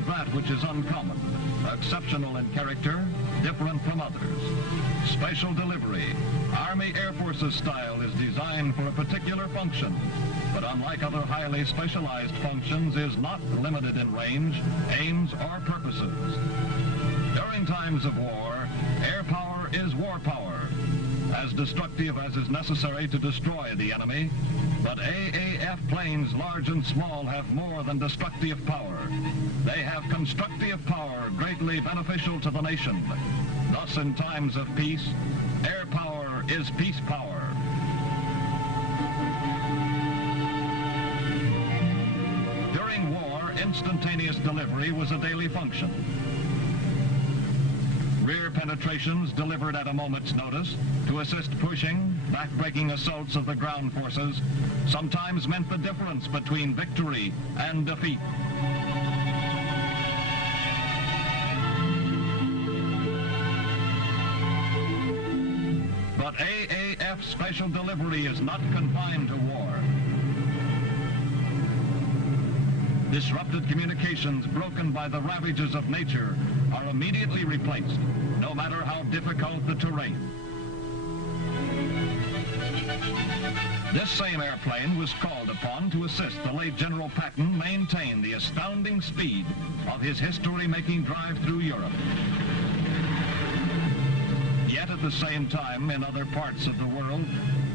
of that which is uncommon, exceptional in character, different from others. Special delivery. Army Air Forces style is designed for a particular function, but unlike other highly specialized functions, is not limited in range, aims, or purposes. During times of war, air power is war power, as destructive as is necessary to destroy the enemy, but AAF planes, large and small, have more than destructive power. They have constructive power greatly beneficial to the nation. Thus, in times of peace, air power is peace power. During war, instantaneous delivery was a daily function. Rear penetrations delivered at a moment's notice to assist pushing, back-breaking assaults of the ground forces sometimes meant the difference between victory and defeat. But AAF special delivery is not confined to war. Disrupted communications broken by the ravages of nature are immediately replaced, no matter how difficult the terrain. This same airplane was called upon to assist the late General Patton maintain the astounding speed of his history-making drive through Europe. Yet at the same time, in other parts of the world,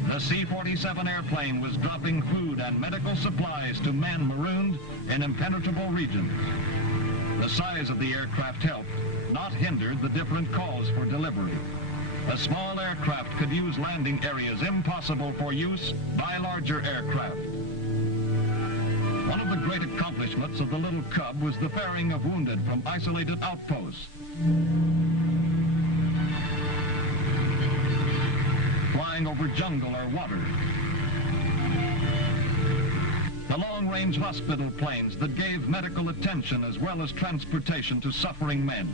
the C-47 airplane was dropping food and medical supplies to men marooned in impenetrable regions. The size of the aircraft helped, not hindered, the different calls for delivery. A small aircraft could use landing areas impossible for use by larger aircraft. One of the great accomplishments of the little Cub was the ferrying of wounded from isolated outposts. Flying over jungle or water. The long-range hospital planes that gave medical attention as well as transportation to suffering men.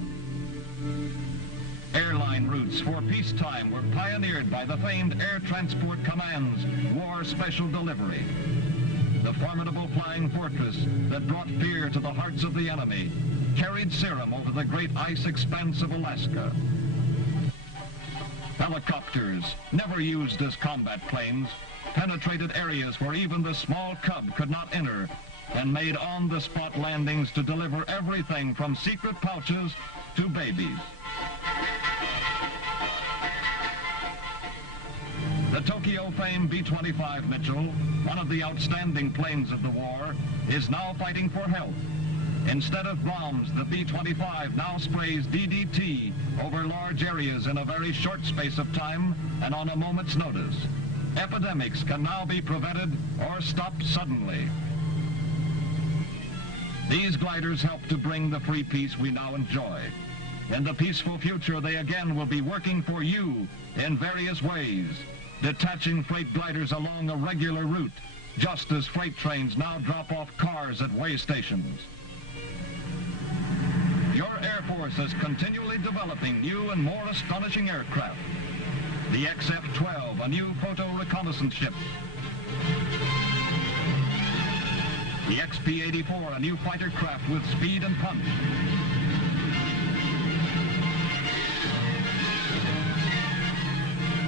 Airline routes for peacetime were pioneered by the famed Air Transport Command's War Special Delivery. The formidable flying fortress that brought fear to the hearts of the enemy carried serum over the great ice expanse of Alaska. Helicopters, never used as combat planes, penetrated areas where even the small Cub could not enter and made on-the-spot landings to deliver everything from secret pouches to babies. The Tokyo-famed B-25 Mitchell, one of the outstanding planes of the war, is now fighting for health. Instead of bombs, the B-25 now sprays DDT over large areas in a very short space of time and on a moment's notice. Epidemics can now be prevented or stopped suddenly. These gliders help to bring the free peace we now enjoy. In the peaceful future, they again will be working for you in various ways, detaching freight gliders along a regular route, just as freight trains now drop off cars at way stations. Your Air Force is continually developing new and more astonishing aircraft. The XF-12, a new photo reconnaissance ship. The XP-84, a new fighter craft with speed and punch.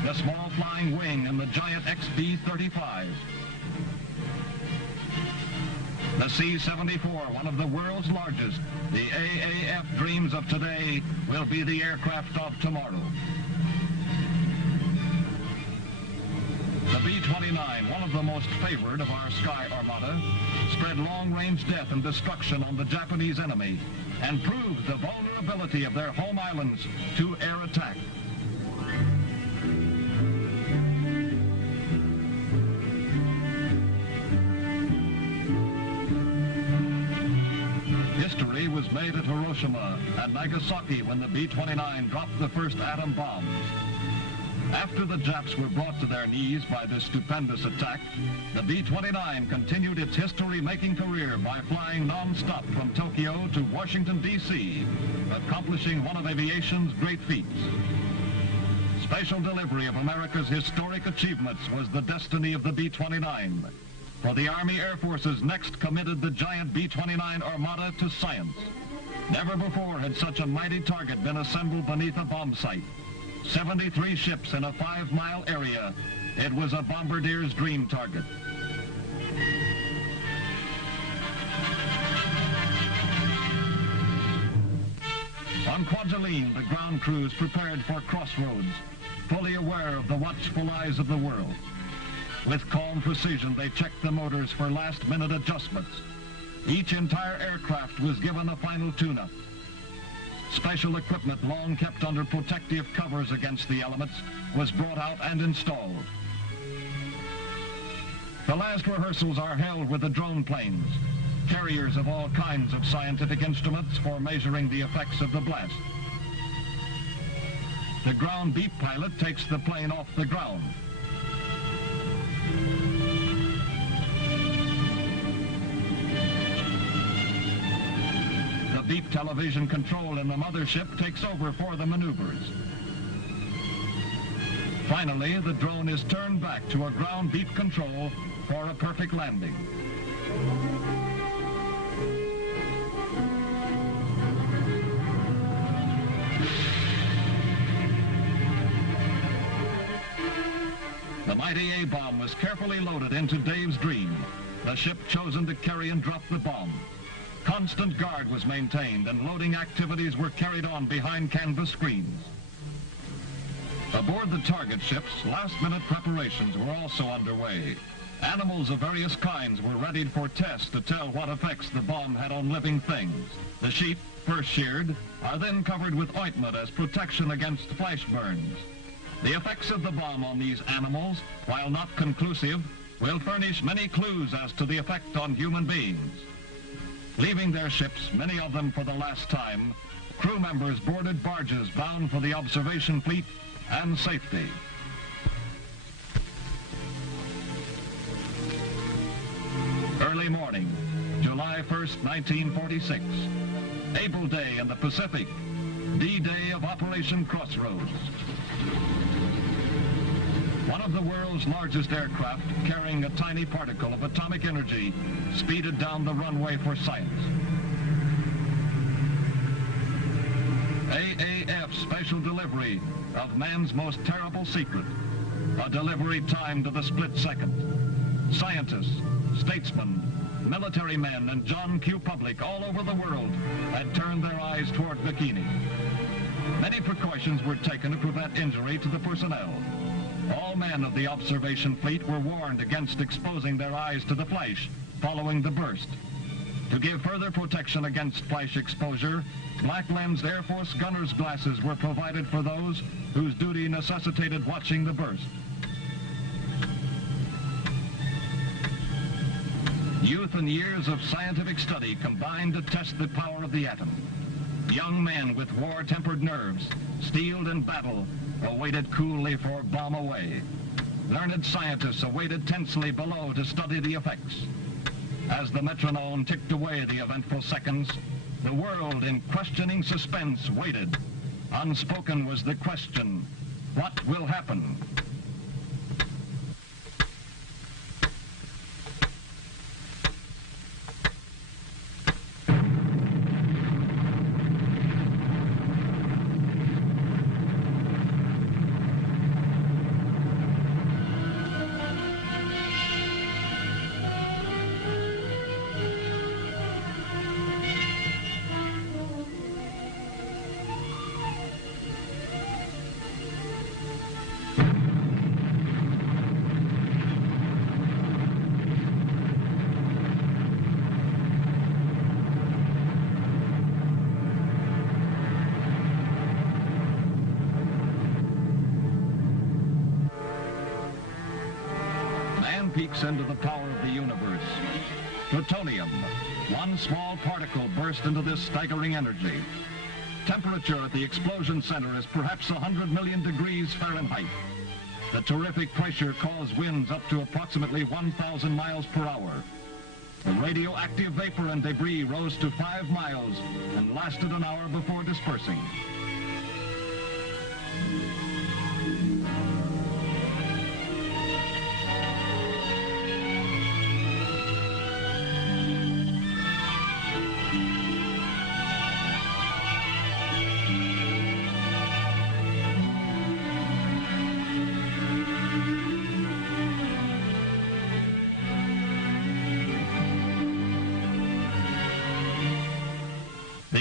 The small flying wing and the giant XB-35. The C-74, one of the world's largest. The AAF dreams of today will be the aircraft of tomorrow. The B-29, one of the most favored of our Sky Armada, spread long-range death and destruction on the Japanese enemy and proved the vulnerability of their home islands to air attack. History was made at Hiroshima and Nagasaki when the B-29 dropped the first atom bombs. After the Japs were brought to their knees by this stupendous attack, the B-29 continued its history-making career by flying non-stop from Tokyo to Washington, D.C., accomplishing one of aviation's great feats. Special delivery of America's historic achievements was the destiny of the B-29. For the Army Air Forces next committed the giant B-29 Armada to science. Never before had such a mighty target been assembled beneath a bomb site. 73 ships in a 5-mile area. It was a bombardier's dream target. On Kwajalein, the ground crews prepared for crossroads, fully aware of the watchful eyes of the world. With calm precision, they checked the motors for last-minute adjustments. Each entire aircraft was given a final tune-up. Special equipment long kept under protective covers against the elements was brought out and installed. The last rehearsals are held with the drone planes, carriers of all kinds of scientific instruments for measuring the effects of the blast. The ground beep pilot takes the plane off the ground. The beep television control in the mothership takes over for the maneuvers. Finally, the drone is turned back to a ground beep control for a perfect landing. The mighty A-bomb was carefully loaded into Dave's Dream, the ship chosen to carry and drop the bomb. Constant guard was maintained and loading activities were carried on behind canvas screens. Aboard the target ships, last-minute preparations were also underway. Animals of various kinds were readied for tests to tell what effects the bomb had on living things. The sheep, first sheared, are then covered with ointment as protection against flash burns. The effects of the bomb on these animals, while not conclusive, will furnish many clues as to the effect on human beings. Leaving their ships, many of them for the last time, crew members boarded barges bound for the observation fleet and safety. Early morning, July 1st, 1946. Able day in the Pacific, D-Day of Operation Crossroads. One of the world's largest aircraft, carrying a tiny particle of atomic energy, speeded down the runway for science. AAF special delivery of man's most terrible secret, a delivery timed to the split second. Scientists, statesmen, military men, and John Q. public all over the world had turned their eyes toward Bikini. Many precautions were taken to prevent injury to the personnel. All men of the observation fleet were warned against exposing their eyes to the flash following the burst. To give further protection against flash exposure, black-lensed Air Force gunner's glasses were provided for those whose duty necessitated watching the burst. Youth and years of scientific study combined to test the power of the atom. Young men with war-tempered nerves, steeled in battle, awaited coolly for bomb away. Learned scientists awaited tensely below to study the effects. As the metronome ticked away the eventful seconds, the world in questioning suspense waited. Unspoken was the question, what will happen? Peeks into the power of the universe. Plutonium, one small particle burst into this staggering energy. Temperature at the explosion center is perhaps 100 million degrees Fahrenheit. The terrific pressure caused winds up to approximately 1,000 miles per hour. The radioactive vapor and debris rose to 5 miles and lasted an hour before dispersing.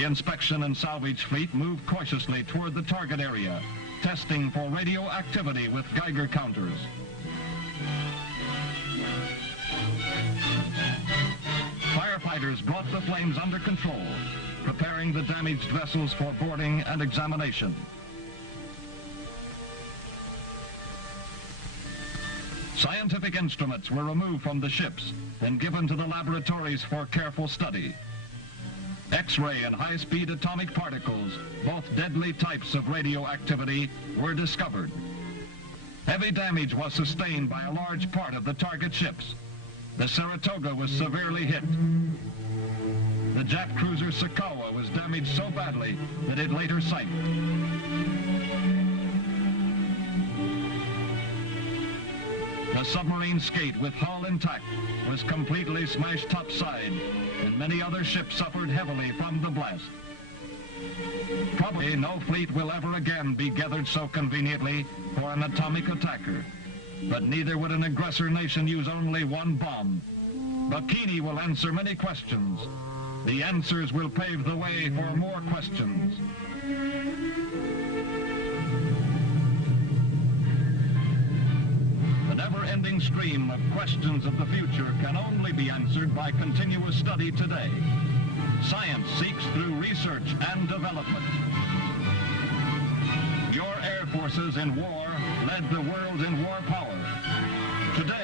The inspection and salvage fleet moved cautiously toward the target area, testing for radioactivity with Geiger counters. Firefighters brought the flames under control, preparing the damaged vessels for boarding and examination. Scientific instruments were removed from the ships and given to the laboratories for careful study. X-ray and high-speed atomic particles, both deadly types of radioactivity, were discovered. Heavy damage was sustained by a large part of the target ships. The Saratoga was severely hit. The Jap cruiser Sakawa was damaged so badly that it later sank. The submarine Skate, with hull intact, was completely smashed topside, and many other ships suffered heavily from the blast. Probably no fleet will ever again be gathered so conveniently for an atomic attacker, but neither would an aggressor nation use only one bomb. Bikini will answer many questions. The answers will pave the way for more questions. The never-ending stream of questions of the future can only be answered by continuous study today. Science seeks through research and development. Your air forces in war led the world in war power. Today,